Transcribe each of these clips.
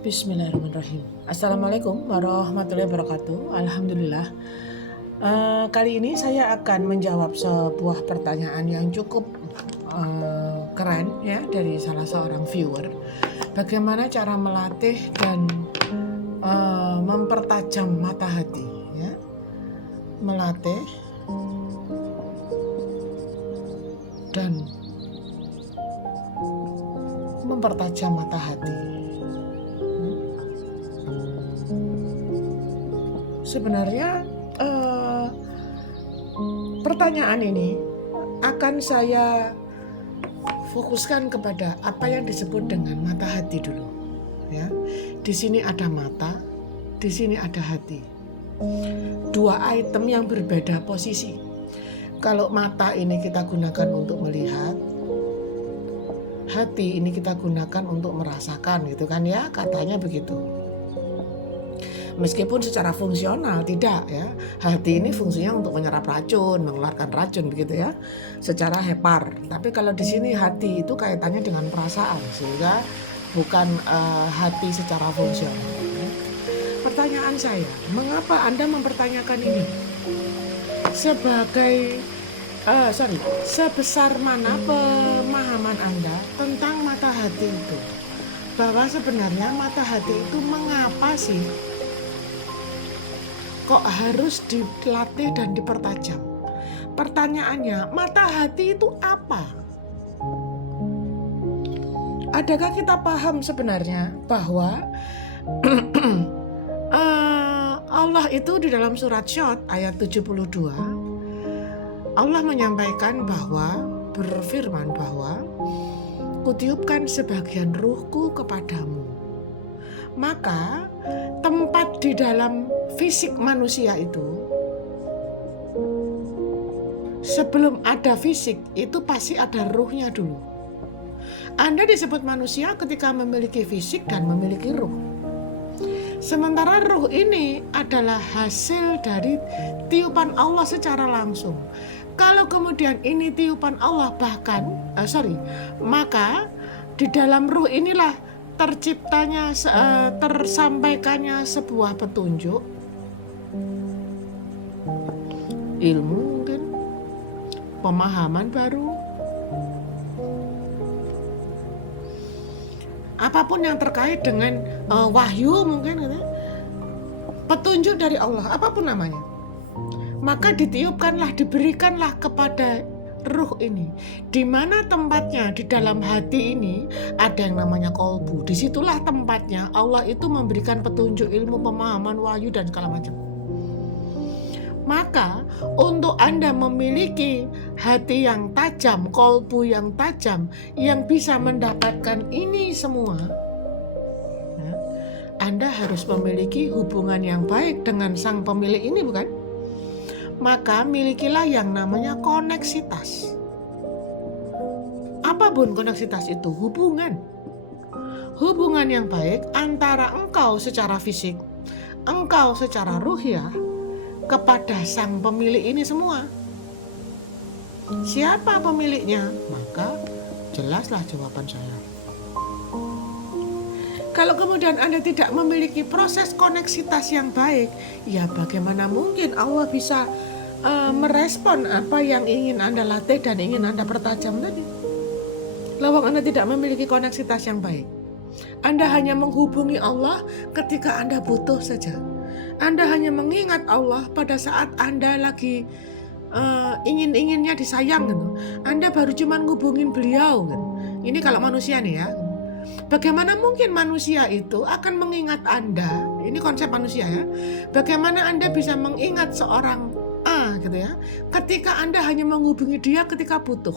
Bismillahirrahmanirrahim. Assalamualaikum warahmatullahi wabarakatuh. Alhamdulillah. Kali ini saya akan menjawab sebuah pertanyaan yang cukup keren ya dari salah seorang viewer. Bagaimana cara melatih dan mempertajam mata hati? Ya, melatih dan mempertajam mata hati. Sebenarnya pertanyaan ini akan saya fokuskan kepada apa yang disebut dengan mata hati dulu. Ya, di sini ada mata, di sini ada hati. Dua item yang berbeda posisi. Kalau mata ini kita gunakan untuk melihat, hati ini kita gunakan untuk merasakan, gitu kan ya, katanya begitu. Meskipun secara fungsional tidak ya, hati ini fungsinya untuk menyerap racun, mengeluarkan racun begitu ya, secara hepar. Tapi kalau di sini hati itu kaitannya dengan perasaan, sehingga bukan hati secara fungsional. Pertanyaan saya, mengapa Anda mempertanyakan ini? Sebesar mana pemahaman Anda tentang mata hati itu? Bahwa sebenarnya mata hati itu mengapa sih kok harus dilatih dan dipertajam? Pertanyaannya, mata hati itu apa? Adakah kita paham sebenarnya bahwa Allah itu di dalam surat Syot ayat 72, Allah menyampaikan bahwa, berfirman bahwa, kutiupkan sebagian ruhku kepadamu. Maka tempat di dalam fisik manusia itu, sebelum ada fisik itu pasti ada ruhnya dulu. Anda disebut manusia ketika memiliki fisik dan memiliki ruh. Sementara ruh ini adalah hasil dari tiupan Allah secara langsung. Kalau kemudian ini tiupan Allah maka di dalam ruh inilah tersampaikannya sebuah petunjuk, ilmu mungkin, pemahaman baru, apapun yang terkait dengan wahyu mungkin, petunjuk dari Allah, apapun namanya. Maka ditiupkanlah, diberikanlah kepada ruh ini. Di mana tempatnya? Di dalam hati ini ada yang namanya kolbu. Disitulah tempatnya Allah itu memberikan petunjuk, ilmu, pemahaman, wahyu dan segala macam. Maka untuk Anda memiliki hati yang tajam, kolbu yang tajam, yang bisa mendapatkan ini semua, Anda harus memiliki hubungan yang baik dengan sang pemilik ini, bukan? Maka milikilah yang namanya koneksitas. Apapun koneksitas itu, hubungan yang baik antara engkau secara fisik, engkau secara ruhiyah, kepada sang pemilik ini semua. Siapa pemiliknya? Maka jelaslah jawaban saya. Kalau kemudian Anda tidak memiliki proses koneksitas yang baik, ya bagaimana mungkin Allah bisa merespon apa yang ingin Anda latih dan ingin Anda pertajam tadi? Lawang Anda tidak memiliki koneksitas yang baik. Anda hanya menghubungi Allah ketika Anda butuh saja. Anda hanya mengingat Allah pada saat Anda lagi ingin-inginnya disayang gitu. Anda baru cuma ngubungin beliau gitu. Ini kalau manusia nih ya. Bagaimana mungkin manusia itu akan mengingat Anda? Ini konsep manusia ya. Bagaimana Anda bisa mengingat seorang A gitu ya, ketika Anda hanya menghubungi dia ketika butuh?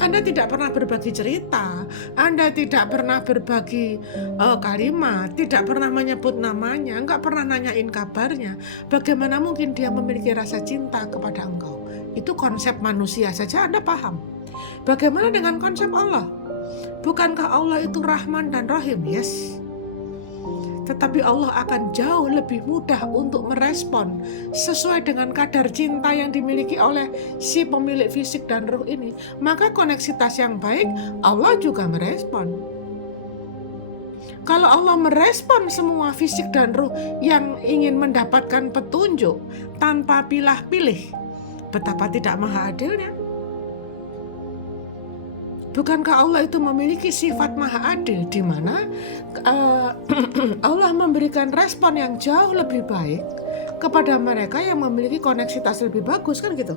Anda tidak pernah berbagi cerita, Anda tidak pernah berbagi kalimat, tidak pernah menyebut namanya, nggak pernah nanyain kabarnya. Bagaimana mungkin dia memiliki rasa cinta kepada engkau? Itu konsep manusia saja Anda paham. Bagaimana dengan konsep Allah? Bukankah Allah itu Rahman dan Rahim? Yes. Tetapi Allah akan jauh lebih mudah untuk merespon sesuai dengan kadar cinta yang dimiliki oleh si pemilik fisik dan ruh ini. Maka koneksitas yang baik, Allah juga merespon. Kalau Allah merespon semua fisik dan ruh yang ingin mendapatkan petunjuk tanpa pilah-pilih, betapa tidak maha adilnya. Bukankah Allah itu memiliki sifat maha adil, di mana Allah memberikan respon yang jauh lebih baik kepada mereka yang memiliki koneksitas lebih bagus, kan gitu.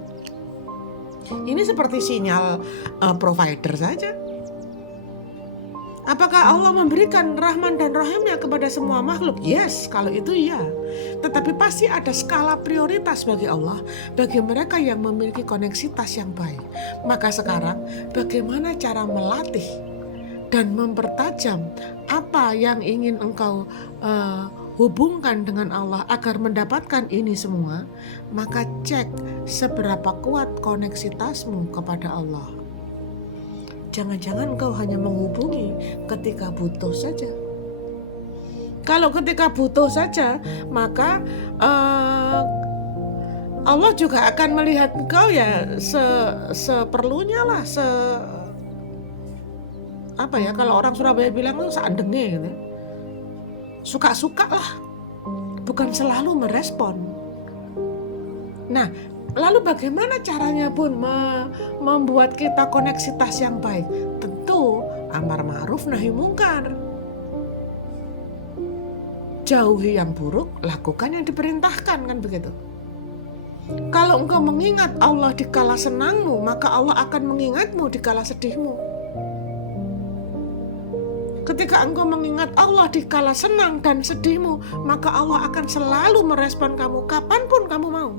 Ini seperti sinyal provider saja. Apakah Allah memberikan rahman dan rahimnya kepada semua makhluk? Yes, kalau itu iya. Tetapi pasti ada skala prioritas bagi Allah, bagi mereka yang memiliki koneksitas yang baik. Maka sekarang bagaimana cara melatih dan mempertajam apa yang ingin engkau hubungkan dengan Allah agar mendapatkan ini semua? Maka cek seberapa kuat koneksitasmu kepada Allah. Jangan-jangan kau hanya menghubungi ketika butuh saja. Kalau ketika butuh saja, maka Allah juga akan melihat engkau ya seperlunya lah, kalau orang Surabaya bilang tuh seandenge gitu. Suka-suka lah, bukan selalu merespon. Nah, lalu bagaimana caranya pun membuat kita koneksitas yang baik? Tentu amar ma'ruf nahi mungkar. Jauhi yang buruk, lakukan yang diperintahkan, kan begitu. Kalau engkau mengingat Allah di kala senangmu, maka Allah akan mengingatmu di kala sedihmu. Ketika engkau mengingat Allah di kala senang dan sedihmu, maka Allah akan selalu merespon kamu kapanpun kamu mau.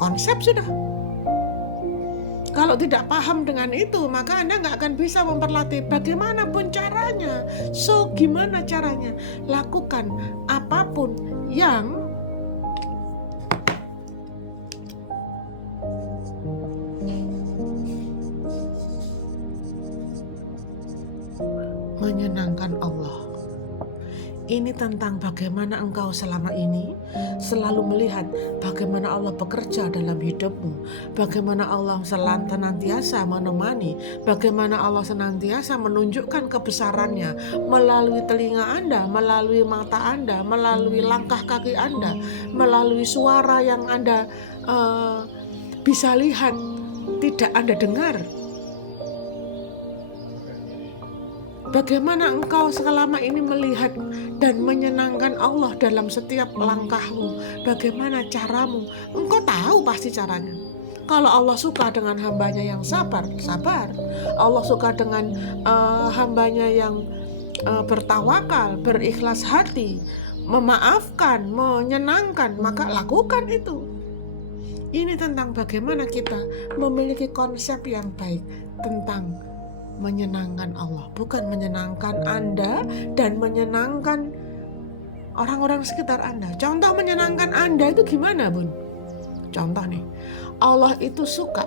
Konsep sudah. Kalau tidak paham dengan itu, maka Anda nggak akan bisa memperlatih bagaimanapun caranya. So, gimana caranya? Lakukan apapun yang menyenangkan Allah. Ini tentang bagaimana engkau selama ini selalu melihat bagaimana Allah bekerja dalam hidupmu, bagaimana Allah senantiasa menemani, bagaimana Allah senantiasa menunjukkan kebesarannya melalui telinga Anda, melalui mata Anda, melalui langkah kaki Anda, melalui suara yang Anda bisa lihat, tidak Anda dengar. Bagaimana engkau selama ini melihat dan menyenangkan Allah dalam setiap langkahmu? Bagaimana caramu? Engkau tahu pasti caranya. Kalau Allah suka dengan hambanya yang sabar, sabar. Allah suka dengan hambanya yang bertawakal, berikhlas hati, memaafkan, menyenangkan, maka lakukan itu. Ini tentang bagaimana kita memiliki konsep yang baik tentang menyenangkan Allah, bukan menyenangkan Anda dan menyenangkan orang-orang sekitar Anda. Contoh menyenangkan Anda itu gimana, Bun? Contoh nih, Allah itu suka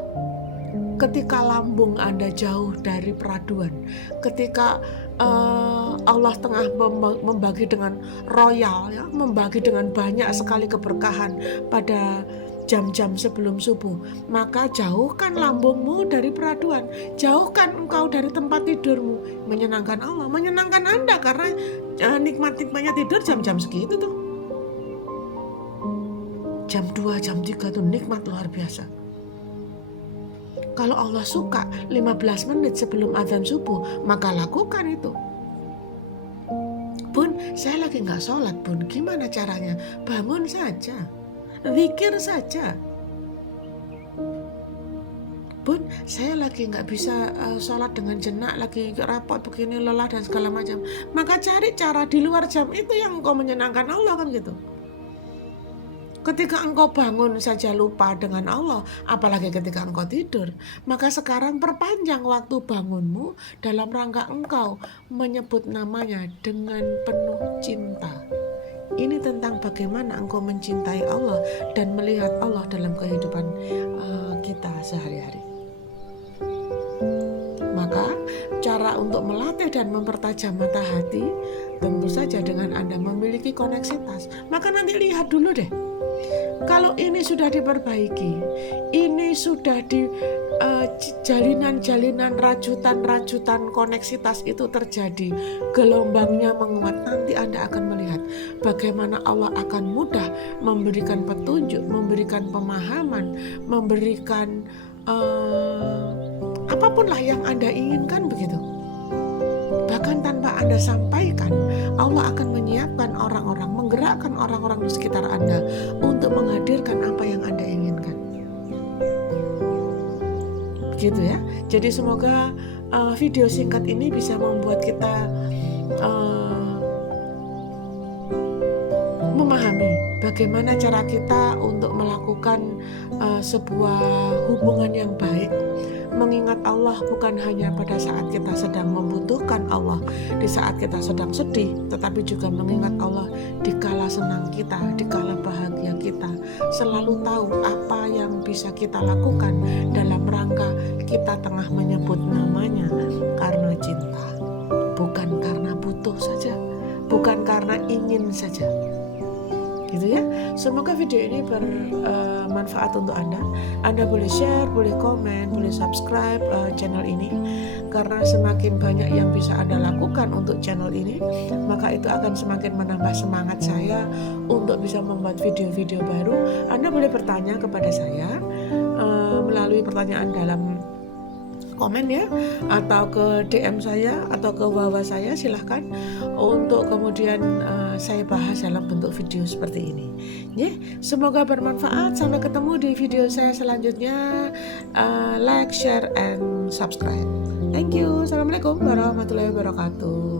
ketika lambung Anda jauh dari peraduan, ketika Allah tengah membagi dengan royal, ya, membagi dengan banyak sekali keberkahan pada jam-jam sebelum subuh, maka jauhkan lambungmu dari peraduan, jauhkan engkau dari tempat tidurmu. Menyenangkan Allah, menyenangkan Anda karena nikmat-nikmatnya tidur jam-jam segitu tuh. Jam 2, jam 3 tuh nikmat luar biasa. Kalau Allah suka 15 menit sebelum azan subuh, maka lakukan itu. Bun, saya lagi gak sholat, Bun. Gimana caranya? Bangun saja, zikir saja. Bun, saya lagi gak bisa sholat dengan jenak, lagi rapot begini, lelah dan segala macam. Maka cari cara di luar jam itu yang engkau menyenangkan Allah, kan gitu. Ketika engkau bangun saja lupa dengan Allah, apalagi ketika engkau tidur. Maka sekarang perpanjang waktu bangunmu dalam rangka engkau menyebut namanya dengan penuh cinta. Ini tentang bagaimana engkau mencintai Allah dan melihat Allah dalam kehidupan kita sehari-hari. Maka cara cara untuk melatih dan mempertajam mata hati tentu saja dengan Anda memiliki koneksitas. Maka nanti lihat dulu deh, kalau ini sudah diperbaiki, ini sudah di jalinan-jalinan, rajutan-rajutan koneksitas itu terjadi, gelombangnya menguat, nanti Anda akan melihat bagaimana Allah akan mudah memberikan petunjuk, memberikan pemahaman, memberikan apapun lah yang Anda inginkan begitu. Bahkan tanpa Anda sampaikan, Allah akan menyiapkan orang-orang, menggerakkan orang-orang di sekitar Anda untuk menghadirkan apa yang Anda inginkan. Gitu ya. Jadi semoga video singkat ini bisa membuat kita memahami bagaimana cara kita untuk melakukan sebuah hubungan yang baik, mengingat Allah bukan hanya pada saat kita sedang membutuhkan Allah, di saat kita sedang sedih, tetapi juga mengingat Allah di kala senang kita, di kala bahagia kita, selalu tahu apa yang bisa kita lakukan dalam rangka kita tengah menyebut namanya karena cinta, bukan karena butuh saja, bukan karena ingin saja. Gitu ya. Semoga video ini bermanfaat untuk Anda. Anda boleh share, boleh komen, boleh subscribe channel ini, karena semakin banyak yang bisa Anda lakukan untuk channel ini, maka itu akan semakin menambah semangat saya untuk bisa membuat video-video baru. Anda boleh bertanya kepada saya melalui pertanyaan dalam komen ya, atau ke DM saya atau ke WhatsApp saya, silahkan untuk kemudian saya bahas dalam bentuk video seperti ini. Semoga bermanfaat. Sampai ketemu di video saya selanjutnya. Like, share, and subscribe. Thank you. Assalamualaikum warahmatullahi wabarakatuh.